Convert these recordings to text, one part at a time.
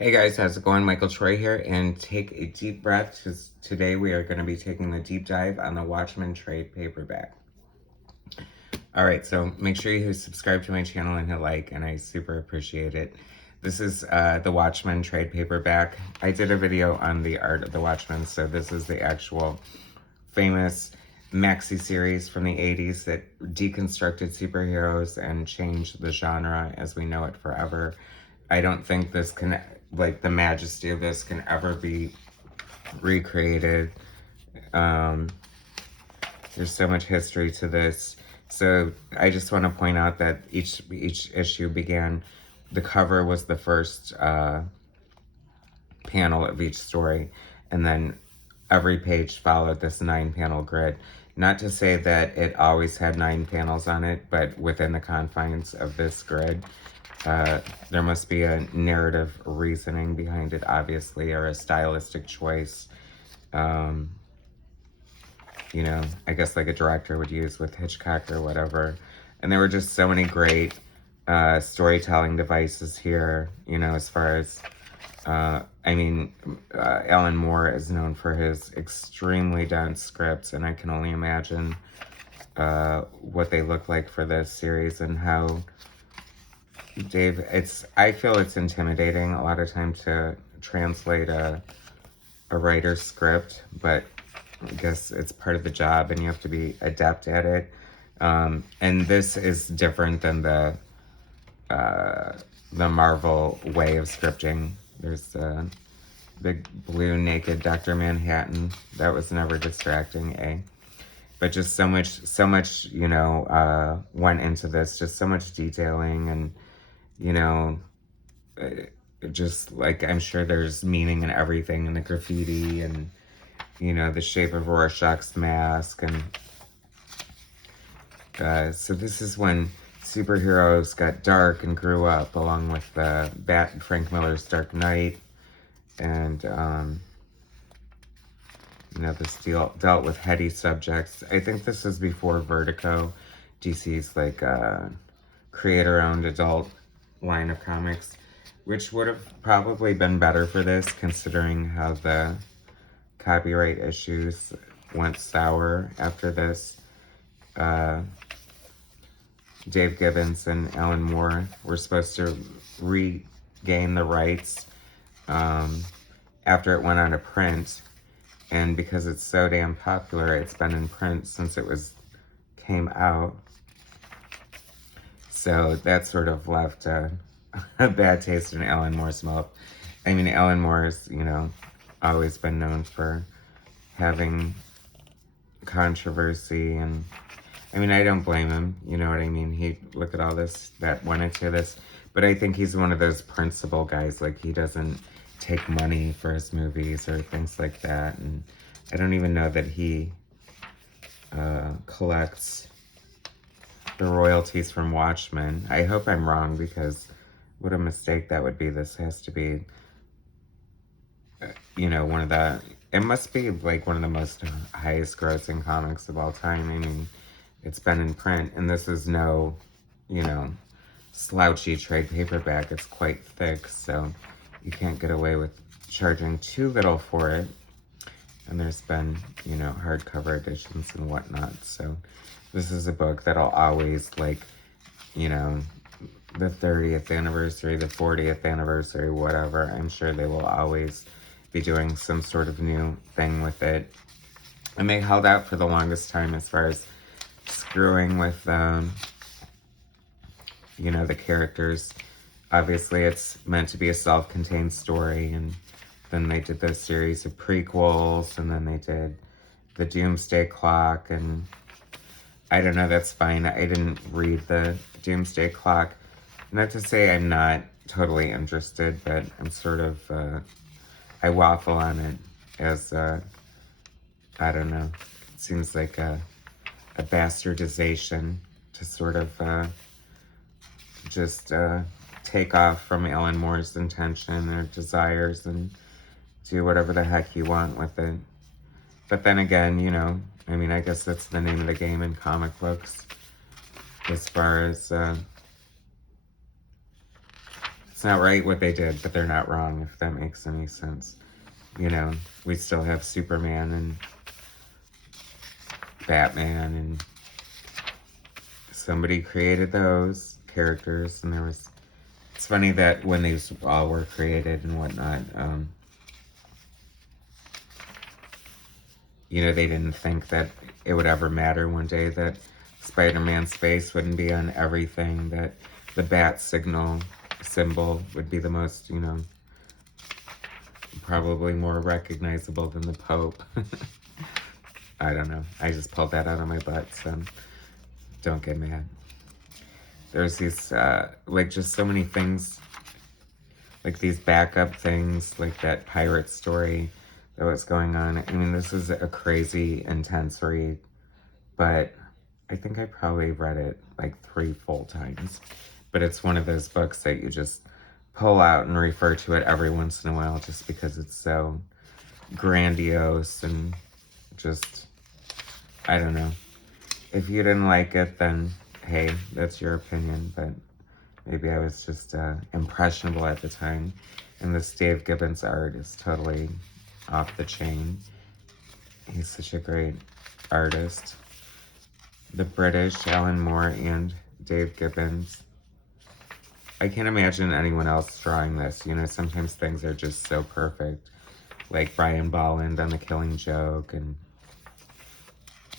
Hey guys, how's it going? Michael Troy here, and take a deep breath because today we are going to be taking the deep dive on the Watchmen trade paperback. Alright, so make sure you subscribe to my channel and hit like, and I super appreciate it. This is the Watchmen trade paperback. I did a video on the art of the Watchmen, so this is the actual famous maxi series from the 80s that deconstructed superheroes and changed the genre as we know it forever. I don't think this can, like, the majesty of this can ever be recreated. There's so much history to this. So I just want to point out that each issue began, the cover was the first panel of each story, and then every page followed this 9-panel grid. Not to say that it always had 9 panels on it, but within the confines of this grid, there must be a narrative reasoning behind it, obviously, or a stylistic choice. You know, I guess like a director would use with Hitchcock or whatever. And there were just so many great storytelling devices here, you know, as far as, Alan Moore is known for his extremely dense scripts, and I can only imagine what they look like for this series and how Dave, I feel it's intimidating a lot of time to translate a writer's script, but I guess it's part of the job and you have to be adept at it. And this is different than the Marvel way of scripting. There's the big blue naked Dr. Manhattan. That was never distracting, eh? But just so much, you know, went into this. Just so much detailing and, you know, just like, I'm sure there's meaning in everything, in the graffiti and, you know, the shape of Rorschach's mask. And so this is when superheroes got dark and grew up, along with Frank Miller's Dark Knight. And, you know, this dealt with heady subjects. I think this is before Vertigo, DC's like creator-owned adult line of comics, which would have probably been better for this, considering how the copyright issues went sour after this. Dave Gibbons and Alan Moore were supposed to regain the rights after it went out of print, and because it's so damn popular, it's been in print since came out. So that sort of left a bad taste in Alan Moore's mouth. I mean, Alan Moore's, you know, always been known for having controversy, and I mean, I don't blame him, you know what I mean? Look at all this that went into this, but I think he's one of those principle guys. Like, he doesn't take money for his movies or things like that, and I don't even know that he collects the royalties from Watchmen. I hope I'm wrong, because what a mistake that would be. This has to be, you know, it must be like one of the most highest grossing comics of all time. I mean, it's been in print, and this is no, you know, slouchy trade paperback. It's quite thick, so you can't get away with charging too little for it. And there's been, you know, hardcover editions and whatnot. So this is a book that I'll always, like, you know, the 30th anniversary, the 40th anniversary, whatever, I'm sure they will always be doing some sort of new thing with it. And they held out for the longest time as far as screwing with, you know, the characters. Obviously, it's meant to be a self-contained story, and then they did those series of prequels, and then they did the Doomsday Clock, and I don't know, that's fine. I didn't read the Doomsday Clock. Not to say I'm not totally interested, but I'm sort of, I waffle on it as, I don't know, it seems like a bastardization to sort of just take off from Alan Moore's intention or desires and do whatever the heck you want with it. But then again, you know, I mean, I guess that's the name of the game in comic books, as far as It's not right what they did, but they're not wrong, if that makes any sense. You know, we still have Superman and Batman, and somebody created those characters, and it's funny that when these all were created and whatnot, you know, they didn't think that it would ever matter one day that Spider-Man's face wouldn't be on everything, that the bat symbol would be the most, you know, probably more recognizable than the Pope. I don't know. I just pulled that out of my butt, so don't get mad. There's these, like, just so many things, like these backup things, like that pirate story that was going on. I mean, this is a crazy, intense read, but I think I probably read it like 3 full times. But it's one of those books that you just pull out and refer to it every once in a while just because it's so grandiose and just, I don't know. If you didn't like it, then hey, that's your opinion, but maybe I was just impressionable at the time. And this Dave Gibbons art is totally off the chain. He's such a great artist. The British, Alan Moore and Dave Gibbons. I can't imagine anyone else drawing this. You know, sometimes things are just so perfect. Like Brian Bolland on The Killing Joke, and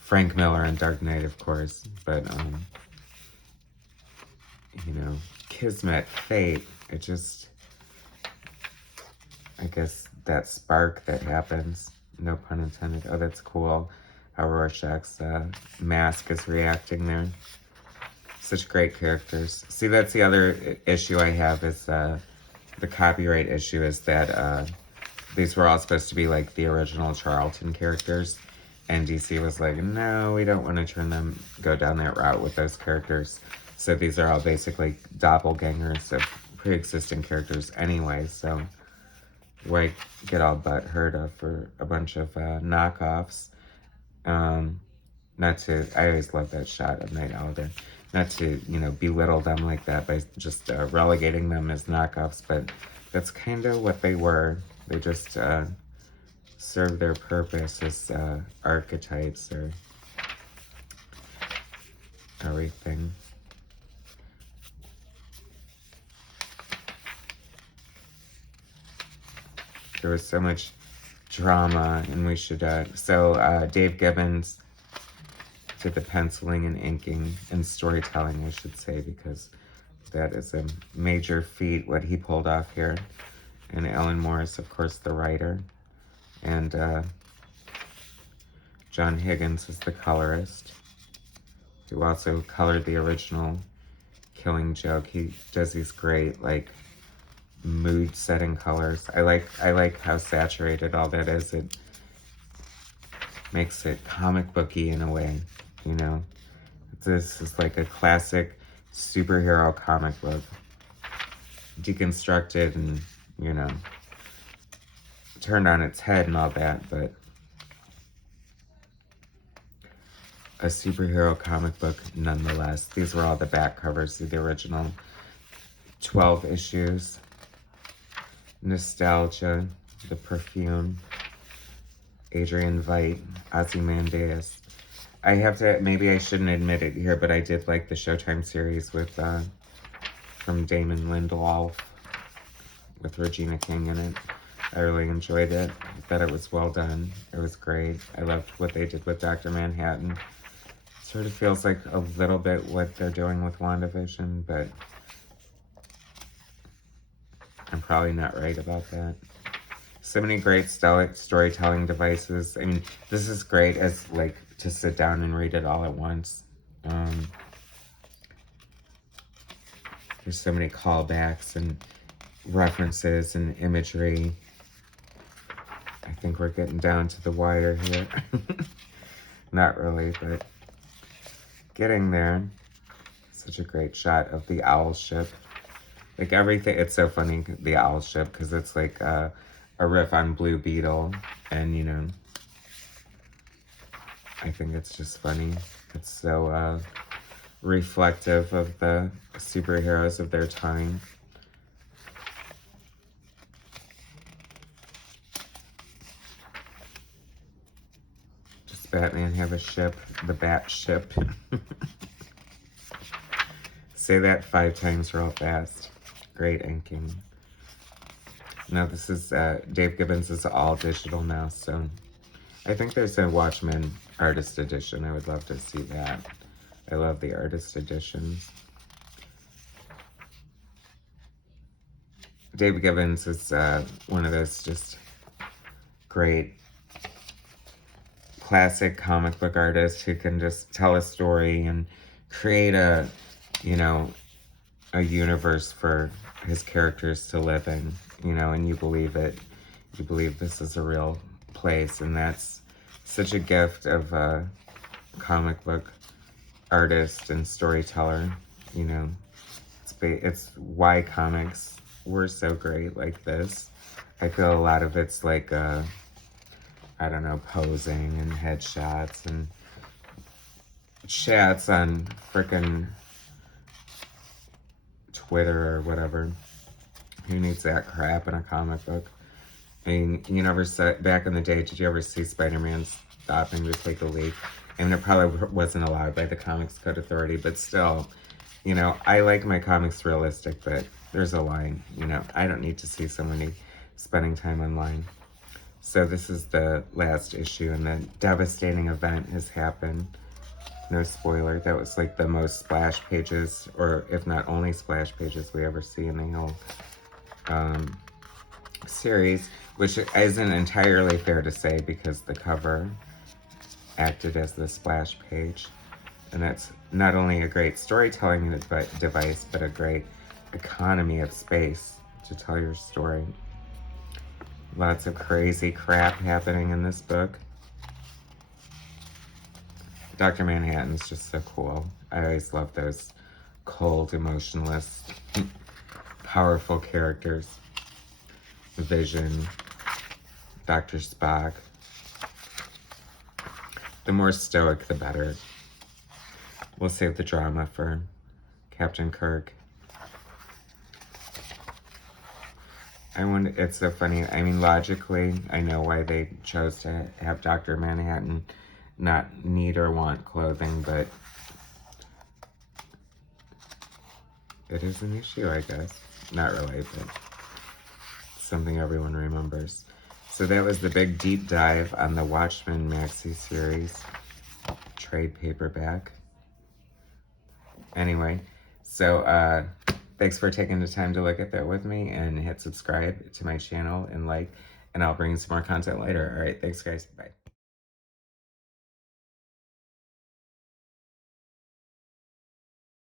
Frank Miller on Dark Knight, of course. But, you know, Kismet, fate, it just, I guess that spark that happens, no pun intended. Oh, that's cool how Rorschach's mask is reacting there. Such great characters. See, that's the other issue I have is the copyright issue is that these were all supposed to be like the original Charlton characters. And DC was like, no, we don't want to go down that route with those characters. So these are all basically doppelgangers of pre-existing characters anyway. So why get all butthurt for a bunch of knockoffs? Not to, I always love that shot of Night Owl there. Not to, you know, belittle them like that by just relegating them as knockoffs, but that's kind of what they were. They just serve their purpose as archetypes or everything. There was so much drama, and we should, Dave Gibbons did the penciling and inking and storytelling, I should say, because that is a major feat, what he pulled off here. And Alan Morris, of course, the writer. And John Higgins is the colorist, who also colored the original Killing Joke. He does these great, like, mood-setting colors. I like how saturated all that is. It makes it comic booky in a way, you know. This is like a classic superhero comic book, deconstructed and, you know, turned on its head and all that, but a superhero comic book nonetheless. These were all the back covers of the original 12 issues. Nostalgia, The Perfume, Adrian Veidt, Ozymandias. I have to, maybe I shouldn't admit it here, but I did like the Showtime series with, from Damon Lindelof, with Regina King in it. I really enjoyed it. I thought it was well done. It was great. I loved what they did with Dr. Manhattan. Sort of feels like a little bit what they're doing with WandaVision, but I'm probably not right about that. So many great storytelling devices. I mean, this is great as, like, to sit down and read it all at once. There's so many callbacks and references and imagery. I think we're getting down to the wire here. Not really, but getting there. Such a great shot of the owl ship. Like everything, it's so funny, the owl ship, because it's like a riff on Blue Beetle, and, you know, I think it's just funny. It's so reflective of the superheroes of their time. Batman have a ship? The Bat ship. Say that 5 times real fast. Great inking. Now this is, Dave Gibbons is all digital now, so I think there's a Watchmen artist edition. I would love to see that. I love the artist editions. Dave Gibbons is one of those just great classic comic book artists who can just tell a story and create a, you know, a universe for his characters to live in, you know, and you believe it. You believe this is a real place, and that's such a gift of a comic book artist and storyteller, you know. It's why comics were so great like this. I feel a lot of it's like, I don't know, posing and headshots and chats on frickin' Twitter or whatever. Who needs that crap in a comic book? I mean, you never said, back in the day, did you ever see Spider-Man stopping to take a leak? I mean, it probably wasn't allowed by the Comics Code Authority, but still, you know, I like my comics realistic, but there's a line, you know. I don't need to see somebody spending time online. So this is the last issue, and the devastating event has happened. No spoiler, that was like the most splash pages, or if not only splash pages we ever see in the whole series, which isn't entirely fair to say because the cover acted as the splash page. And that's not only a great storytelling device, but a great economy of space to tell your story. Lots of crazy crap happening in this book. Dr. Manhattan's just so cool. I always love those cold, emotionless, powerful characters. Vision, Dr. Spock. The more stoic, the better. We'll save the drama for Captain Kirk. It's so funny. I mean, logically, I know why they chose to have Dr. Manhattan not need or want clothing, but it is an issue, I guess. Not really, but something everyone remembers. So that was the big deep dive on the Watchmen maxi series trade paperback. Anyway, so thanks for taking the time to look at that with me, and hit subscribe to my channel and like, and I'll bring some more content later. All right, thanks guys, bye.